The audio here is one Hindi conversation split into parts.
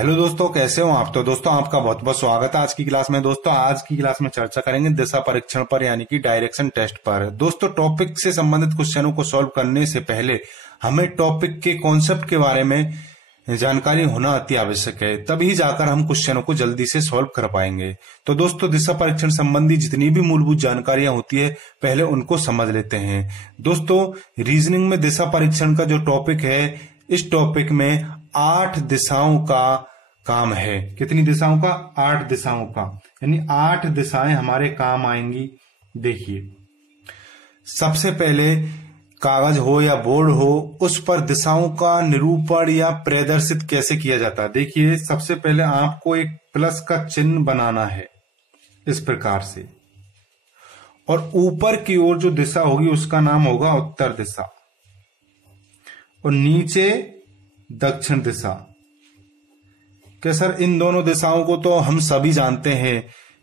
हेलो दोस्तों, कैसे हो आप। तो दोस्तों आपका बहुत बहुत स्वागत है आज की क्लास में। दोस्तों आज की क्लास में चर्चा करेंगे दिशा परीक्षण पर यानी कि डायरेक्शन टेस्ट पर। दोस्तों टॉपिक से संबंधित क्वेश्चनों को सॉल्व करने से पहले हमें टॉपिक के कॉन्सेप्ट के बारे में जानकारी होना अति आवश्यक है, तभी जाकर हम क्वेश्चनों को जल्दी से सॉल्व कर पाएंगे। तो दोस्तों दिशा परीक्षण संबंधी जितनी भी मूलभूत जानकारियां होती है पहले उनको समझ लेते हैं। दोस्तों रीजनिंग में दिशा परीक्षण का जो टॉपिक है, इस टॉपिक में 8 दिशाओं का काम है। कितनी दिशाओं का? 8 दिशाओं का, यानी 8 दिशाएं हमारे काम आएंगी। देखिए, सबसे पहले कागज हो या बोर्ड हो, उस पर दिशाओं का निरूपण या प्रदर्शित कैसे किया जाता है। देखिए, सबसे पहले आपको एक प्लस का चिन्ह बनाना है इस प्रकार से, और ऊपर की ओर जो दिशा होगी उसका नाम होगा उत्तर दिशा, और नीचे दक्षिण दिशा। क्या सर, इन दोनों दिशाओं को तो हम सभी जानते हैं।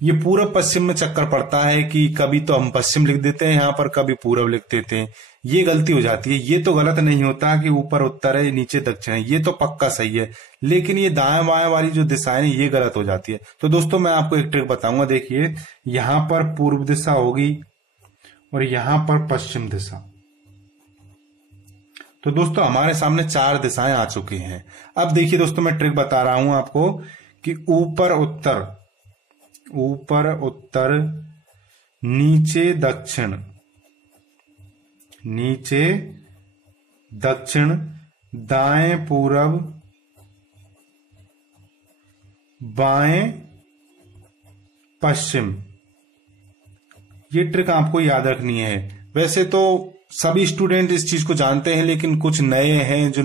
ये पूर्व पश्चिम में चक्कर पड़ता है कि कभी तो हम पश्चिम लिख देते हैं यहाँ पर, कभी पूर्व लिख देते हैं। ये गलती हो जाती है। ये तो गलत नहीं होता कि ऊपर उत्तर है नीचे दक्षिण है, ये तो पक्का सही है। लेकिन ये दाएं बाएं वाली जो दिशाएं हैं ये गलत हो जाती है। तो दोस्तों मैं आपको एक ट्रिक बताऊंगा। देखिए, यहां पर पूर्व दिशा होगी और यहां पर पश्चिम दिशा। तो दोस्तों हमारे सामने 4 दिशाएं आ चुकी हैं। अब देखिए दोस्तों, मैं ट्रिक बता रहा हूं आपको कि ऊपर उत्तर, नीचे दक्षिण, दाएं पूरब, बाएं पश्चिम। ये ट्रिक आपको याद रखनी है। वैसे तो सभी स्टूडेंट इस चीज को जानते हैं, लेकिन कुछ नए हैं जो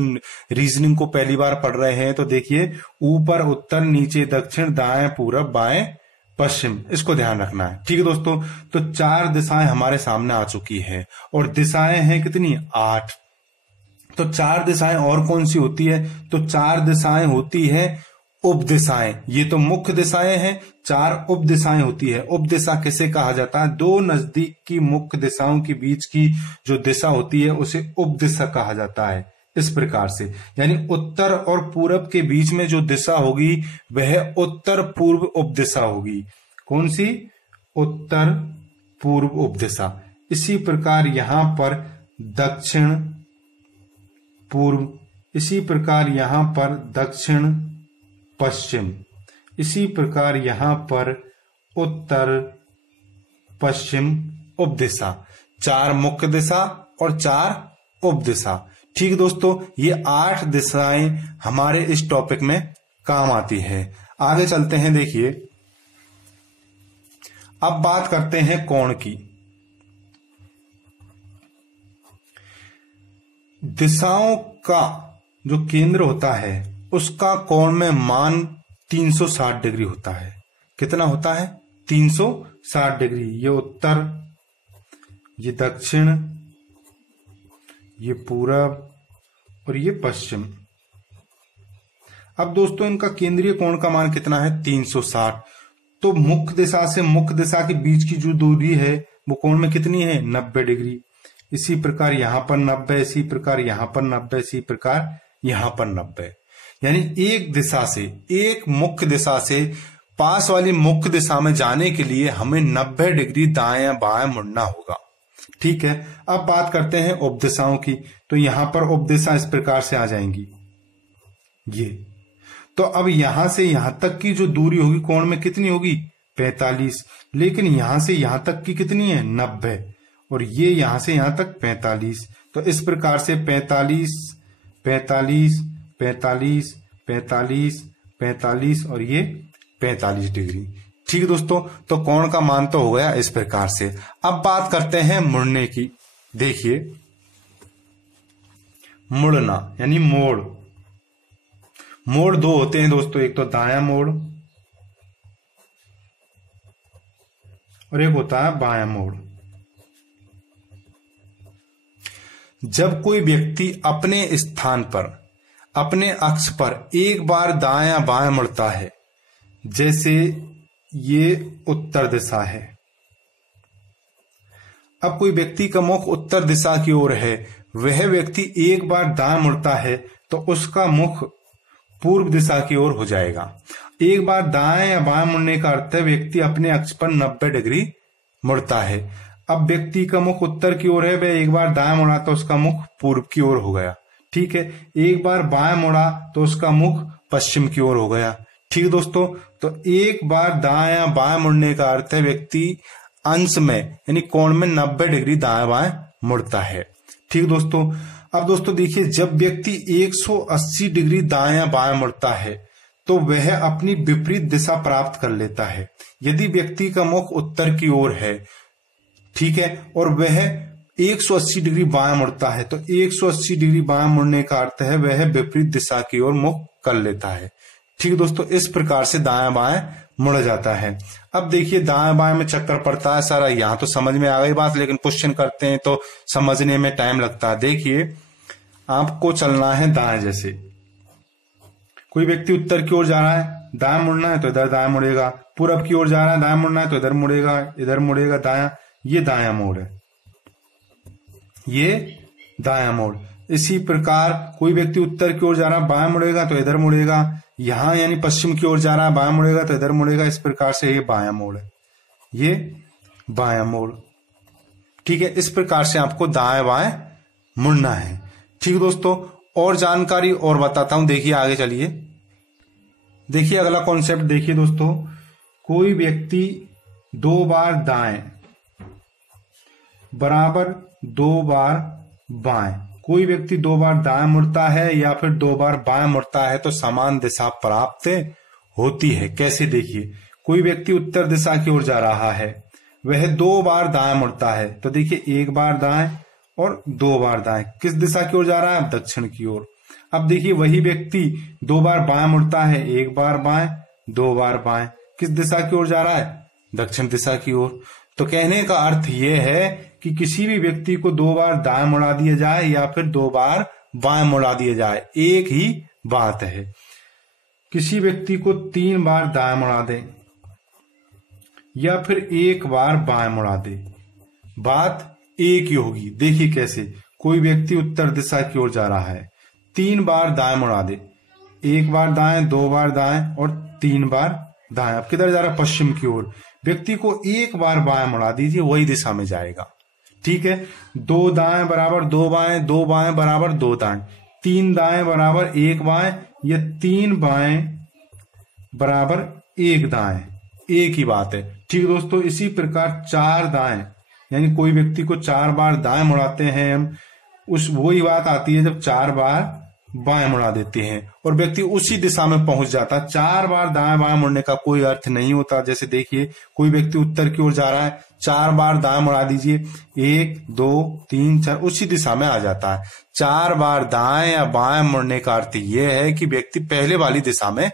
रीजनिंग को पहली बार पढ़ रहे हैं। तो देखिए, ऊपर उत्तर, नीचे दक्षिण, दाएं पूरब, बाएं पश्चिम, इसको ध्यान रखना है। ठीक है दोस्तों, तो 4 दिशाएं हमारे सामने आ चुकी है, और दिशाएं हैं कितनी? 8। तो 4 दिशाएं और कौन सी होती है? तो 4 दिशाएं होती है उप दिशाएं। ये तो मुख्य दिशाएं हैं, 4 उप दिशाएं होती है। उप दिशा किसे कहा जाता है? 2 नजदीक की मुख्य दिशाओं के बीच की जो दिशा होती है उसे उप दिशा कहा जाता है। इस प्रकार से, यानी उत्तर और पूरब के बीच में जो दिशा होगी वह उत्तर पूर्व उप दिशा होगी। कौन सी? उत्तर पूर्व उप दिशा। इसी प्रकार यहां पर दक्षिण पूर्व, इसी प्रकार यहां पर दक्षिण पश्चिम, इसी प्रकार यहां पर उत्तर पश्चिम उप दिशा। 4 मुख्य दिशा और 4 उप दिशा। ठीक दोस्तों, ये 8 दिशाएं हमारे इस टॉपिक में काम आती है। आगे चलते हैं। देखिए, अब बात करते हैं कोण की। दिशाओं का जो केंद्र होता है उसका कोण में मान 360 डिग्री होता है। कितना होता है? 360 डिग्री। ये उत्तर, ये दक्षिण, ये पूरब और ये पश्चिम। अब दोस्तों इनका केंद्रीय कोण का मान कितना है? 360। तो मुख्य दिशा से मुख्य दिशा के बीच की जो दूरी है वो कोण में कितनी है? 90 डिग्री। इसी प्रकार यहां पर 90, इसी प्रकार यहां पर 90, इसी प्रकार यहां पर 90। यानी एक दिशा से, एक मुख्य दिशा से पास वाली मुख्य दिशा में जाने के लिए हमें 90 डिग्री दाएं बाएं मुड़ना होगा। ठीक है, अब बात करते हैं उप दिशाओं की। तो यहां पर उप दिशा इस प्रकार से आ जाएंगी ये। तो अब यहां से यहां तक की जो दूरी होगी कोण में कितनी होगी? 45। लेकिन यहां से यहां तक की कितनी है? 90। और ये यहां से यहां तक 45। तो इस प्रकार से 45, 45, 45, 45, 45 और ये 45 डिग्री। ठीक है दोस्तों, तो कोण का मान तो हो गया इस प्रकार से। अब बात करते हैं मुड़ने की। देखिए, मुड़ना यानी मोड़। मोड़ 2 होते हैं दोस्तों, एक तो दायां मोड़ और एक होता है बायां मोड़। जब कोई व्यक्ति अपने स्थान पर, अपने अक्ष पर एक बार दायां बायां मुड़ता है, जैसे ये उत्तर दिशा है। अब कोई व्यक्ति का मुख उत्तर दिशा की ओर है, वह व्यक्ति एक बार दाएं मुड़ता है तो उसका मुख पूर्व दिशा की ओर हो जाएगा। एक बार दाएं या बाएं मुड़ने का अर्थ है व्यक्ति अपने अक्ष पर 90 डिग्री मुड़ता है। अब व्यक्ति का मुख उत्तर की ओर है, वह एक बार दाएं मुड़ा तो उसका मुख पूर्व की ओर हो गया। ठीक है, एक बार बाएं मुड़ा तो उसका मुख पश्चिम की ओर हो गया। ठीक है दोस्तों, तो एक बार दाएं या बाएं मुड़ने का अर्थ है व्यक्ति अंश में यानी कोण में 90 डिग्री दाएं बाएं मुड़ता है। ठीक दोस्तों, अब दोस्तों देखिए, जब व्यक्ति 180 डिग्री दाएं या बाएं मुड़ता है तो वह अपनी विपरीत दिशा प्राप्त कर लेता है। यदि व्यक्ति का मुख उत्तर की ओर है, ठीक है, और वह 180 डिग्री बाएं मुड़ता है, तो 180 डिग्री बाएं मुड़ने का अर्थ है वह विपरीत दिशा की ओर मुख कर लेता है। ठीक दोस्तों, इस प्रकार से दाएं बाएं मुड़ जाता है। अब देखिए, दाएं बाएं में चक्कर पड़ता है सारा, यहां तो समझ में आ गई बात, लेकिन क्वेश्चन करते हैं तो समझने में टाइम लगता है। देखिए, आपको चलना है दाएं, जैसे कोई व्यक्ति उत्तर की ओर जा रहा है, दाएं मुड़ना है तो इधर दाएं मुड़ेगा, पूरब की ओर जा रहा है, दाएं मुड़ना है तो इधर मुड़ेगा दायां, ये दायां मोड़ है, ये दायां मोड़। इसी प्रकार कोई व्यक्ति उत्तर की ओर जा रहा है, बाएं मुड़ेगा तो इधर मुड़ेगा, यहां यानी पश्चिम की ओर जा रहा है, बाएं मुड़ेगा तो इधर मुड़ेगा। इस प्रकार से ये बायां मोड़ है, ये बायां मोड़। ठीक है, इस प्रकार से आपको दाएं बाएं मुड़ना है। ठीक दोस्तों, और जानकारी और बताता हूं, देखिए आगे चलिए। देखिए अगला कॉन्सेप्ट देखिए दोस्तों, कोई व्यक्ति 2 बार दाएं बराबर 2 बार बाएं, कोई व्यक्ति 2 बार दाएं मुड़ता है या फिर 2 बार बाएं मुड़ता है तो समान दिशा प्राप्त होती है। कैसे, देखिए, कोई व्यक्ति उत्तर दिशा की ओर जा रहा है, वह 2 बार दाएं मुड़ता है, तो देखिए 1 बार दाएं और 2 बार दाएं। किस दिशा की ओर जा रहा है? दक्षिण की ओर। अब देखिए, वही व्यक्ति 2 बार बाएं मुड़ता है, 1 बार बाएं 2 बार बाएं, किस दिशा की ओर जा रहा है? दक्षिण दिशा की ओर। तो कहने का अर्थ यह है कि किसी भी व्यक्ति को 2 बार दाएं मुड़ा दिया जाए या फिर 2 बार बाएं मुड़ा दिया जाए, एक ही बात है। किसी व्यक्ति को 3 बार दाएं मुड़ा दे या फिर 1 बार बाएं मुड़ा दे, बात एक ही होगी। देखिए कैसे, कोई व्यक्ति उत्तर दिशा की ओर जा रहा है, 3 बार दाएं मुड़ा दे, 1 बार दाएं 2 बार दाएं और 3 बार दाएं। अब किधर जा रहा है? पश्चिम की ओर। व्यक्ति को 1 बार बाएं मुड़ा दीजिए, वही दिशा में जाएगा। ठीक है, 2 दाएं बराबर 2 बाएं, 2 बाएं बराबर 2 दाएं, 3 दाएं बराबर 1 बाएं, या 3 बाएं बराबर 1 दाएं, एक ही बात है। ठीक दोस्तों, इसी प्रकार 4 दाएं, यानी कोई व्यक्ति को 4 बार दाएं मुड़ाते हैं हम, वही बात आती है जब 4 बार बाएं मुड़ा देते हैं और व्यक्ति उसी दिशा में पहुंच जाता है। 4 बार दाएं बाएं मुड़ने का कोई अर्थ नहीं होता। जैसे देखिए, कोई व्यक्ति उत्तर की ओर जा रहा है, 4 बार दाएं मुड़ा दीजिए, 1 2 3 4, उसी दिशा में आ जाता है। 4 बार दाएं या बाएं मुड़ने का अर्थ यह है कि व्यक्ति पहले वाली दिशा में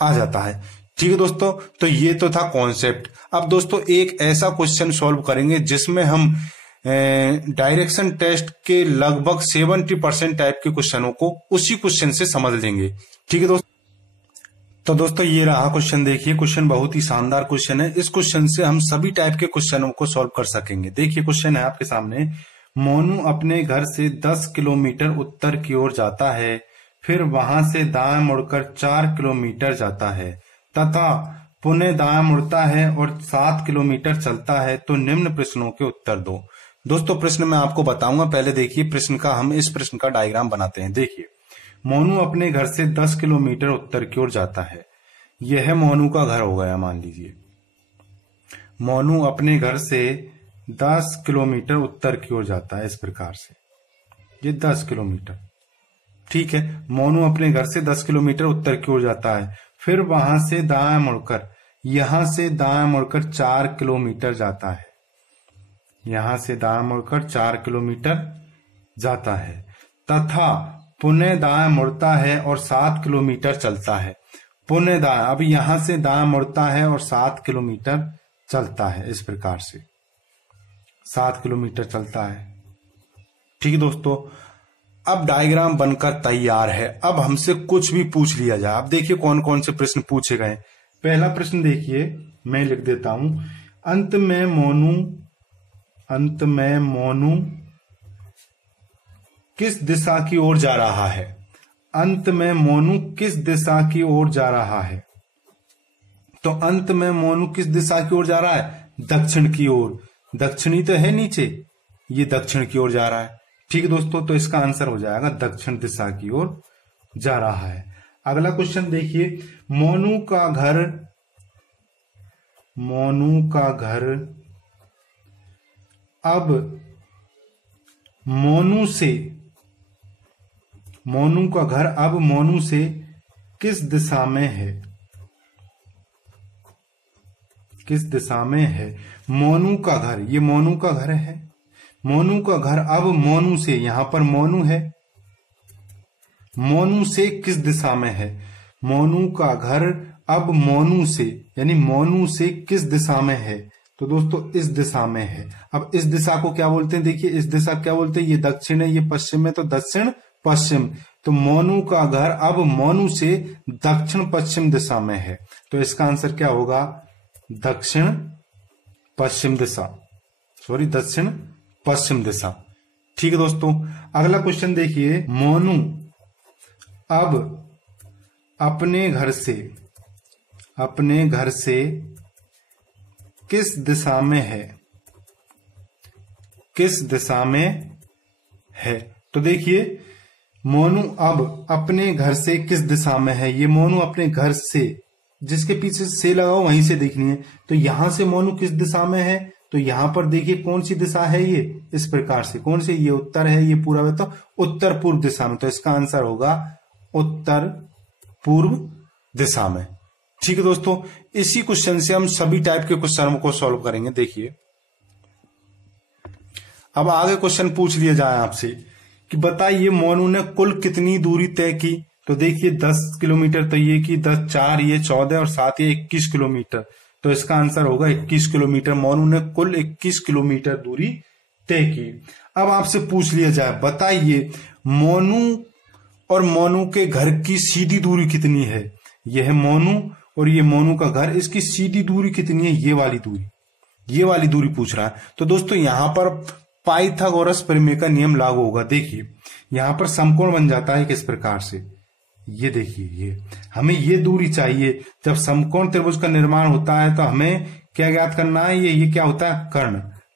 आ जाता है। ठीक है दोस्तों, तो ये तो था कॉन्सेप्ट। अब दोस्तों एक ऐसा क्वेश्चन सॉल्व करेंगे जिसमें हम डायरेक्शन टेस्ट के लगभग 70% टाइप के क्वेश्चनों को उसी क्वेश्चन से समझ लेंगे। ठीक है दोस्तों, तो दोस्तों ये रहा क्वेश्चन। देखिए, क्वेश्चन बहुत ही शानदार क्वेश्चन है। इस क्वेश्चन से हम सभी टाइप के क्वेश्चनों को सॉल्व कर सकेंगे। देखिए क्वेश्चन है आपके सामने, मोनू अपने घर से 10 किलोमीटर उत्तर की ओर जाता है, फिर वहां से दाएं मुड़कर 4 किलोमीटर जाता है तथा पुनः दाएं मुड़ता है और 7 किलोमीटर चलता है, तो निम्न प्रश्नों के उत्तर दो। दोस्तों प्रश्न मैं आपको बताऊंगा, पहले देखिए प्रश्न का, हम इस प्रश्न का डायग्राम बनाते हैं। देखिए, मोनू अपने घर से 10 किलोमीटर उत्तर की ओर जाता है, यह मोनू का घर हो गया। मान लीजिए मोनू अपने घर से 10 किलोमीटर उत्तर की ओर जाता है, इस प्रकार से ये 10 किलोमीटर। ठीक है, मोनू अपने घर से 10 किलोमीटर उत्तर की ओर जाता है, फिर वहां से दाएं मुड़कर, यहां से दाएं मुड़कर 4 किलोमीटर जाता है, यहां से दाएं मुड़कर 4 किलोमीटर जाता है तथा पुनः दाएं मुड़ता है और 7 किलोमीटर चलता है। पुनः दाएं, अब यहां से दाएं मुड़ता है और 7 किलोमीटर चलता है, इस प्रकार से 7 किलोमीटर चलता है। ठीक है दोस्तों, अब डायग्राम बनकर तैयार है। अब हमसे कुछ भी पूछ लिया जाए। अब देखिए कौन कौन से प्रश्न पूछे गए। पहला प्रश्न देखिए, मैं लिख देता हूं, अंत में मोनू किस दिशा की ओर जा रहा है? अंत में मोनू किस दिशा की ओर जा रहा है? तो अंत में मोनू किस दिशा की ओर जा रहा है? दक्षिण की ओर। दक्षिणी तो है नीचे, ये दक्षिण की ओर जा रहा है। ठीक है दोस्तों, तो इसका आंसर हो जाएगा दक्षिण दिशा की ओर जा रहा है। अगला क्वेश्चन देखिए, मोनू का घर अब मोनू से किस दिशा में है? किस दिशा में है? मोनू का घर, ये मोनू का घर है। मोनू का घर अब मोनू से, यहां पर मोनू है, मोनू से किस दिशा में है? मोनू का घर अब मोनू से, यानी मोनू से किस दिशा में है? तो दोस्तों इस दिशा में है। अब इस दिशा को क्या बोलते हैं? देखिए इस दिशा क्या बोलते हैं? ये दक्षिण है, ये पश्चिम है, तो दक्षिण पश्चिम। तो मोनू का घर अब मोनू से दक्षिण पश्चिम दिशा में है, तो इसका आंसर क्या होगा? दक्षिण पश्चिम दिशा, सॉरी दक्षिण पश्चिम दिशा। ठीक है दोस्तों, अगला क्वेश्चन देखिए, मोनू अब अपने घर से किस दिशा में है? किस दिशा में है? तो देखिए मोनू अब अपने घर से किस दिशा में है? ये मोनू अपने घर से, जिसके पीछे से लगाओ वहीं से देखनी है। तो यहां से मोनू किस दिशा में है? तो यहां पर देखिए कौन सी दिशा है? ये इस प्रकार से, कौन सी? ये उत्तर है, ये पूर्व है, तो उत्तर पूर्व दिशा में। तो इसका आंसर होगा उत्तर पूर्व दिशा में। ठीक है दोस्तों, इसी क्वेश्चन से हम सभी टाइप के क्वेश्चन को सॉल्व करेंगे। देखिए अब आगे क्वेश्चन पूछ लिया जाए आपसे कि बताइए मोनू ने कुल कितनी दूरी तय की? तो देखिए 10 किलोमीटर तय की, 10 4 ये 14 और 7 ये 21 किलोमीटर। तो इसका आंसर होगा 21 किलोमीटर। मोनू ने कुल 21 किलोमीटर दूरी तय की। अब आपसे पूछ लिया जाए, बताइए मोनू और मोनू के घर की सीधी दूरी कितनी है? यह है मोनू और ये मोनू का घर, इसकी सीधी दूरी कितनी है? ये वाली दूरी पूछ रहा है। तो दोस्तों यहां पर पाइथागोरस प्रमेय का नियम लागू होगा। देखिए यहां पर समकोण बन जाता है किस प्रकार से, ये देखिए, ये हमें ये दूरी चाहिए। जब समकोण त्रिभुज का निर्माण होता है तो हमें क्या ज्ञात करना है? ये क्या होता है?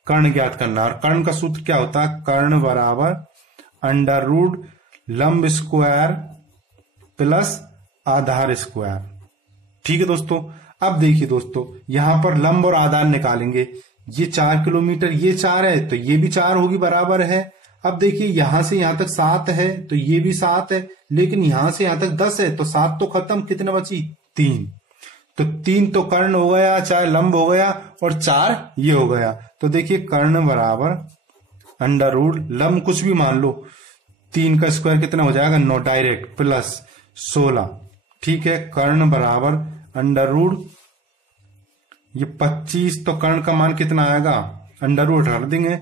कर्ण ज्ञात करना। और कर्ण का सूत्र क्या होता है? कर्ण बराबर अंडर रूट लंब स्क्वायर प्लस आधार स्क्वायर। ठीक है दोस्तों, अब देखिए दोस्तों यहां पर लंब और आधार निकालेंगे। ये 4 किलोमीटर, ये 4 है तो ये भी 4 होगी, बराबर है। अब देखिए यहां से यहां तक 7 है तो ये भी 7 है, लेकिन यहां से यहां तक 10 है तो 7 तो खत्म, कितने बची? 3। तो 3 तो कर्ण हो गया, 4 लंब हो गया और 4 ये हो गया। तो देखिए कर्ण बराबर अंडर रूट लंब कुछ भी मान लो, 3 का स्क्वायर कितना हो जाएगा? 9 डायरेक्ट प्लस 16। ठीक है, कर्ण बराबर अंडर रूट ये 25, तो कर्ण का मान कितना आएगा? अंडर रूट हटा देंगे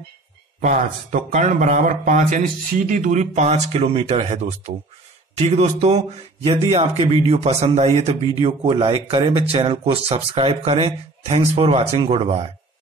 5, तो कर्ण बराबर 5, यानी सीधी दूरी 5 किलोमीटर है दोस्तों। ठीक है दोस्तों, यदि आपके वीडियो पसंद आई है तो वीडियो को लाइक करें, चैनल को सब्सक्राइब करें। Thanks for watching, good bye.